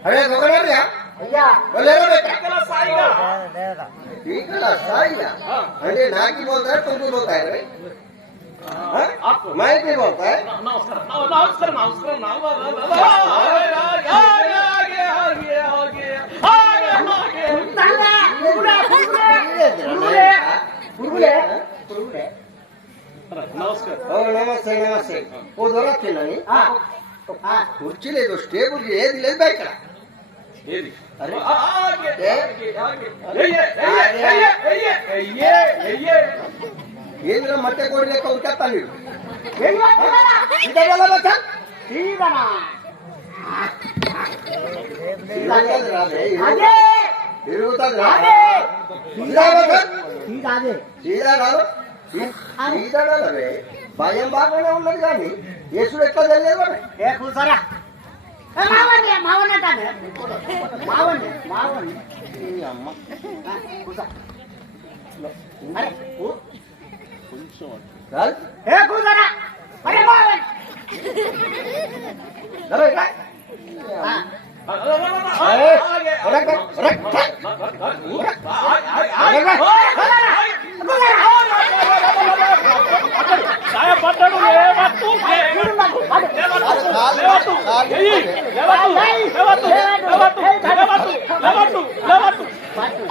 अरे भैया साईगा अरे ना की बोलता है तुमको बोलता है रे मैं क्या बोलता है नमस्कार नमस्ते नमस्ते वो దొరకతే నని కుర్చీ లేదు టేబుల్ ఏది లేదు బై ఇక్కడ ఏది అరే ఏంద్ర మట్టె కోడి లెక్క ఉట్టేస్తాను భయం బాగానే ఉన్నది కానీ యేసుడు ఎట్లా తెలియదు కూర్చోరా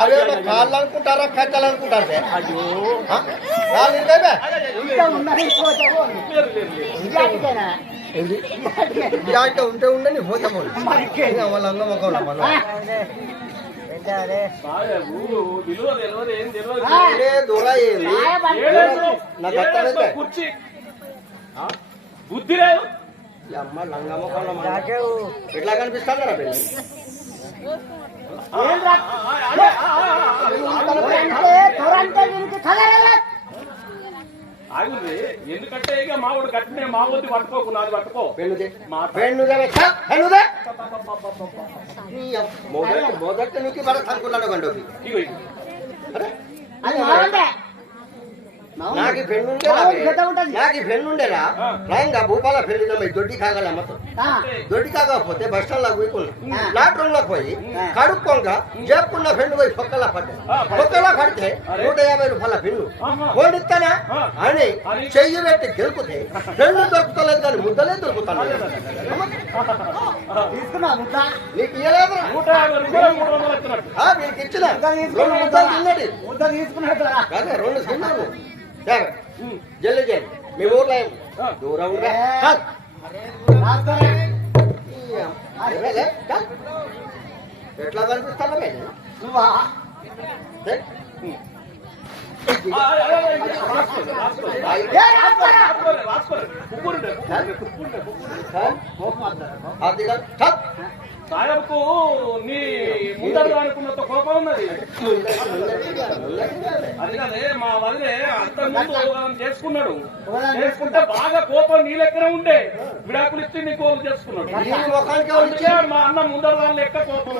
అదే కాళ్ళు అనుకుంటారా కట్టలు అనుకుంటారు ఉంటే ఉండని పోతాము వాళ్ళ అన్నమ్మకం బుద్ధి లేదు అమ్మ లంగమ్మ ఎట్లా కనిపిస్తాను రా పెళ్ళి ఆగుంది ఎందుకంటే ఇక మావుడు కట్టిన మావద్ది పట్టుకోకు నాది పట్టుకో మొదటి నుంచి మనకు అనుకున్నాడు కండి నాకు పెళ్ళుండేరా రాయంగా భూపాల పెళ్లిన దొడ్డి కాగల అమ్మతో దొడ్డి కాకపోతే బస్ స్టాండ్ లో కూకున్నా లాట్రూమ్ లో పోయి కడుక్కోగా చెప్పుకున్న పెన్ను పోయి పొక్కలా పడితే 150 రూపాయల పెన్ను ఓడిస్తానా అని చెయ్యి పెట్టి గెలుపుతే పెన్ను దొరుకుతలేదు కానీ ముద్దలే దొరుకుతాను నీకు ఇయ్యలేదు మీకు ఇచ్చిన 2 ముద్దలు తిన్నది అదే 2 తిన్నాను జల్లి జల్లి మీ ఊర్లో దూరం ఎట్లా కనిపిస్తాను నువ్వా సాయబకు నీ ముందడు అనుకున్నంత కోపం ఉన్నది అందుకనే మా వదిలే అంత ముందు చేసుకున్నాడు చేసుకుంటే బాగా కోపం నీ లెక్కనే ఉండే విడాకులు ఇచ్చి నీ కోపం చేసుకున్నాడు మా అన్న ముందడు వాళ్ళ లెక్క కోపం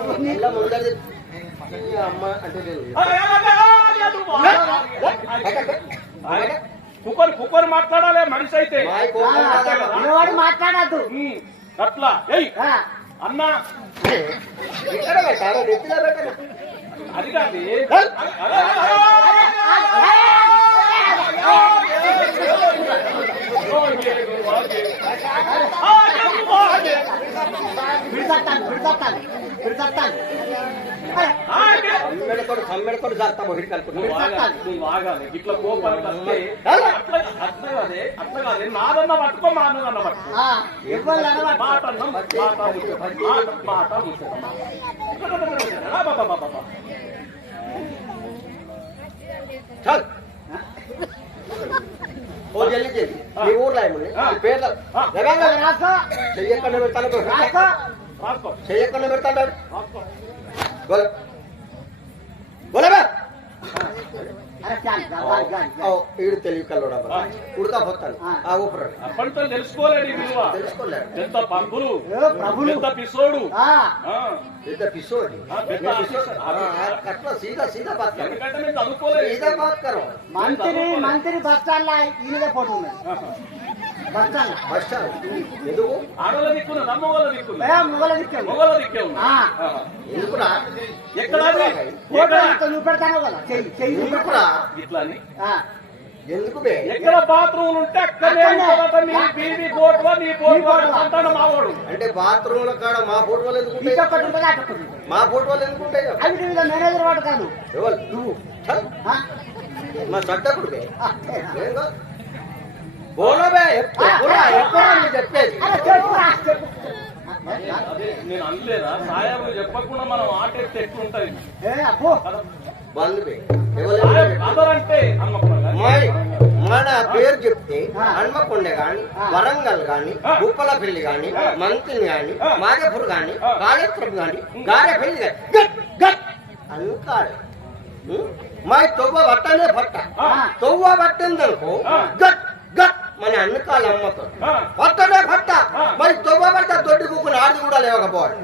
కుక్కర్ మాట్లాడాలి మనిషి అయితే మాట్లాడద్దు అట్లా అన్నా అది కాదు సమ్మెడతో చేస్తాము ఇట్లా కోపాలు వస్తే అట్లా కాదే నాదన్న పట్టుకో మా అన్నదన్న పట్టుకో మాట చల్ ఓ జల్లి జల్లి మీ ఊర్లో ఏమన్నా పేర్లు చెయ్యకుండా పెడతాను చెయ్యకుండా పెడతాడు బోలే ఈడు తెలివి కల్లోడా ఉడకపోతాను ఆ ఊపిరాడు అప్పటితో తెలుసుకోలేడు తెలుసుకోలేదు ఎంత పంపులు ఎంత పిసోడు పెద్ద పిసోడు అట్లా సీదా సీదా బాత్ కరో ఎందుకంటే నేను చదువుకోలేదు సీదా బాత్ కరో మంత్రి బస్ స్టాండ్ లో ఈయనదే ఫోటో ఉన్నది బస్ స్టాండ్ ఎందుకు ఆడల దిక్కున్నదా మొగల దిక్కున్నా మొగల దిక్కే మొగల దిక్కే ఉన్నా ఎందుకురా ఎక్కడ చూపెడతాను కదా ఎందుకురా ఇట్లా అని ఎందుకు బే ఎక్కడ బాత్రూమ్ ఉంటే అక్కడే ఉంటుందట. నీ బీబీ ఫోటో నీ ఫోటో అంటాడు మావాడు. అంటే బాత్రూమ్ల కాడ మా ఫోటోలు ఎందుకు ఉంటాయి? మా ఫోటోలు ఎందుకు ఉంటాయి? మేనేజర్ వాడు కాదు ఎవరు నువ్వు చల్. మా చట్టకుడు బే బోలబే ఎప్పుడా నువ్వు చెప్పేది అదే నేను అనలేదా సాయాబులు చెప్పకుండా మనం ఆట ఎత్తే ఎట్లుంటది బంధు బే అదరంటే హన్మకొండ మన పేరు చెప్తే హన్మకొండ గాని వరంగల్ గాని ఉప్పలపల్లి గాని మంత్రి గాని మాదేపూర్ గాని కాళేశ్వరం గాని గారెపల్లి గాని అనుకాడు మా తొవ్వ పట్టనే పట్ట తొవ్వ పట్టిందనుకో గట్ గట్ మన అన్నకాలు అమ్మతారు పట్టనే పట్ట మరి తొవ్వ పట్ట దొడ్డి కుక్కుని ఆడి కూడా లేవకపోవాలి.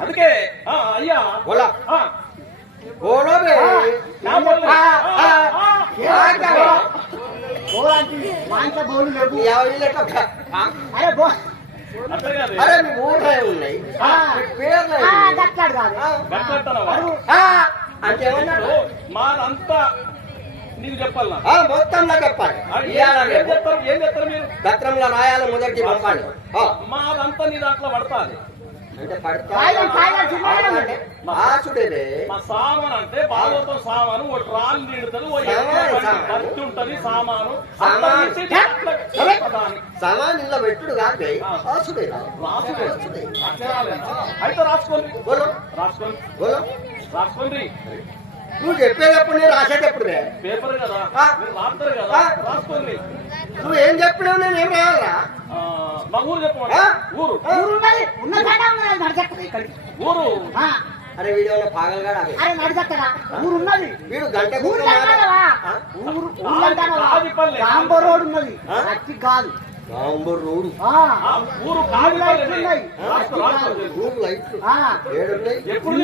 అందుకే అయ్యా बोला बोलो बे अरे मी बोल रहे हूँ नहीं మాదంతా నీకు చెప్పాలన్నా మొత్తం చెప్పాలి. ఏం చెప్తారు మీరు పత్రంలో రాయాలి మొదటి పంపాలి. మాదంతా నీ దాంట్లో పడతాది అంటే మా సామాన్ అంటే బావతో సామాను ఓ ట్రాల్ నిడుతుంది ఓ ఖర్చు ఉంటది సామాను సామాన్ ఇలా పెట్టుడు కాదు అయితే రాసుకోండి రాసుకోండి రాసుకోండి. నువ్వు చెప్పేటప్పుడు నేను రాసేటప్పుడు పేపర్ కదా మీరు రాస్తారు కదా రాసుకోండి. నువ్వు ఏం చెప్పినావు నేను ఏం రాయాలా? మా ఊరు చెప్పండి. ఊరు ఊరు అరే వీడియో పాగలగాడు ఊరు ఉన్నది వీడు గంట రోడ్ ఉన్నది కాదు రోడ్డు ఊరు ఎప్పుడు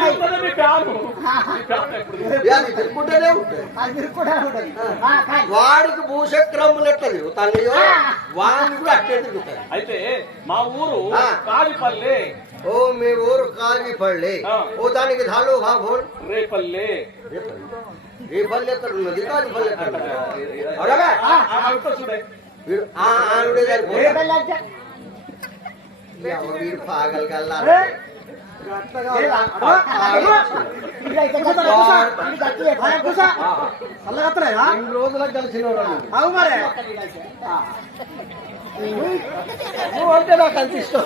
వాడికి భూచక్రములు ఎట్టది తల్లియో వాడిని కూడా అట్టే తిరుగుతాయి. అయితే మా ఊరు కాళీపల్లి. ఓ మీ ఊరు కాళీపల్లి. ఓ దానికి ధాలు బోల్ రేపల్లి. రేపల్లి ఎక్కడ ఉన్నది? కాళీపల్లి ఎక్కడ? చూడే వీడు పాగలు కల్లా రోజులకు కలిసిన నువ్వు అంటే నాకు అంత ఇష్టం.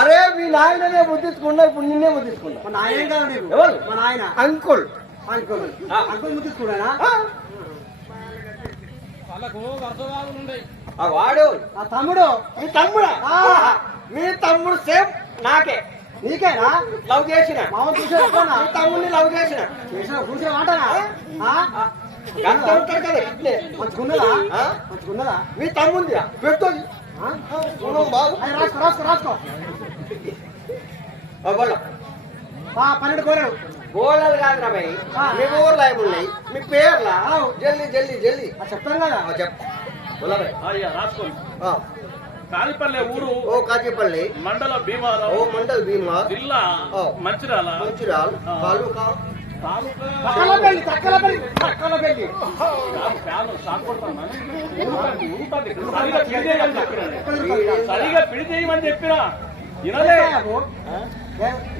అరే మీ నాయననే బుద్ధించుకున్నా, ఇప్పుడు నిన్నే బుద్ధించుకున్నా. మా నాయన కాదు నీకు. ఎవరు? మా నాయన అంకుల్. Uncle uncle బుద్ధించుకున్నానా? వాడు ఆ తమ్ముడు. మీ తమ్ముడా? మీ తమ్ముడు సేమ్ నాకే. నీకేనా లవ్ చేసిన? మామ చూసా మీ తమ్ముడిని లవ్ చేసిన. చూసే మాటనా? ఉంటాడు కదా ఇట్లే. మంచుకున్నదా? మంచుకున్నదా? మీ తమ్ముంది పెడుతుంది బాగు. రాసుకో రాసుకో రాసుకో. 12 కోరాడు. గోళలు కాదు రాబాయి. మీ ఊర్లో ఏమున్నాయి? మీ పేర్లా? జల్దీ జల్దీ జల్దీ చెప్తాను కదా. అయ్యా రాసుకోండి. కాళీపల్లి ఊరు. ఓ కాజీపల్లి. మండల భీమారావు. ఓ మండల భీమా. జిల్లా మంచిర్యాల. మంచిర్యాల తాలూకా తక్కలపల్లి. తక్కలపల్లి. తక్కలపల్లి. సరిగా పిడి చేయమని చెప్పినా వినలే.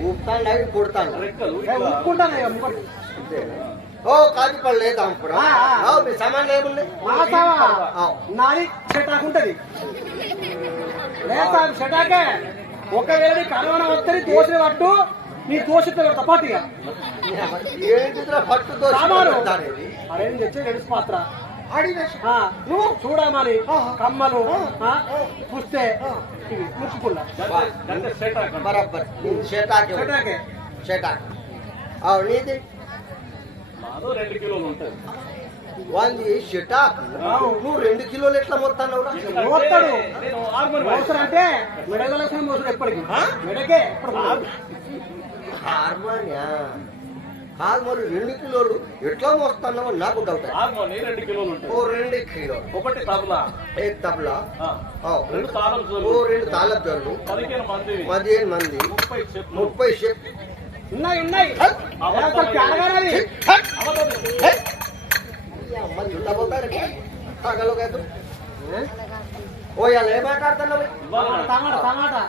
ఊపుతాను కొడతాను రెక్కలు ఊపుకుంటాను. ఓ కాజీపల్లి దాంపురా. మీ సామాన్లు ఏమున్నాయి? నాది చెటాకు ఉంటది. లేదా చెటాకే ఒకవేళ కరోనా వస్తే దోశ పట్టు నీ దోషతో తపాటిగా పట్టు సామాను అరేం తెచ్చి రెడ్స్ పాత్ర నువ్వు చూడమని కమ్మలు చూస్తే ముచ్చుకున్నా బరాబర్ షేటాకే షేటాక్. నీది 2 కిలోలు ఉంటుంది. వాళ్ళది షెటాక్. నువ్వు 2 కిలోలు ఎట్లా మొత్తాను? మోస్తాడు మోసడు అంటే మెడగలసిన మోసడు ఎప్పటికి మెడకే. హార్మోనియా కాదు మరి 2 కిలోలు ఎట్లా మోస్తున్నావు నాకు డౌట్ హార్మోని 2 కిలోలు ఉంటాయి. ఓ 2 కిలోలు ఒకటి తబలా, एक तबला ఆ, ओ 2 తాళం ओ జోలు, 2 తాళం జోళ్ళు 15 మంది, 15 మంది 30 చెట్లు. 30 షిప్ ఉన్నాయి ప్యారగానది అమ్మ జుట్ట పోతారు కాగలో కాదు ఓ ఇలా ఏం మాట్లాడుతున్నావు టమాటా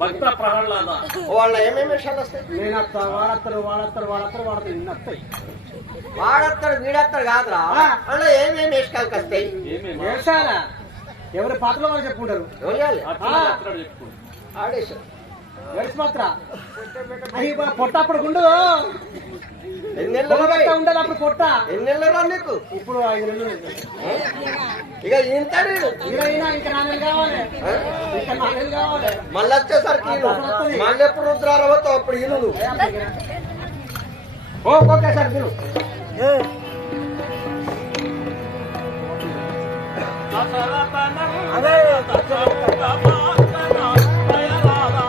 భక్త ప్రహ్లాద, వాళ్ళ ఏమేమి విషయాలు వస్తాయి నేను వాడతారు నిన్న వస్తాయి వాడతాడు వీడతాడు కాదురా అలా ఏమేమి వేషకాలకు వస్తాయి ఏమేమి వేసారా ఎవరి పాత్రలో వాళ్ళు చెప్పుకుంటారు ఎవరు అట్లా చెప్పుకుంటు. ఆడేశారు గడిచి మాత్ర అది పొట్టప్పుడు గుండు ఎన్నెళ్ళు ఉండదు అప్పుడు పొట్ట ఎన్నెళ్ళు రా నీకు ఇప్పుడు 5 నెలలు ఇక ఇంతడు ఇరవైనా ఇంకా 4 నెలలు కావాలి ఇంకా 4 నెలలు కావాలి మళ్ళీ వచ్చేసరికి ఈను. మళ్ళీ ఎప్పుడు రుద్రారవతో అప్పుడు ఈను నువ్వు ఓకే సార్ మీరు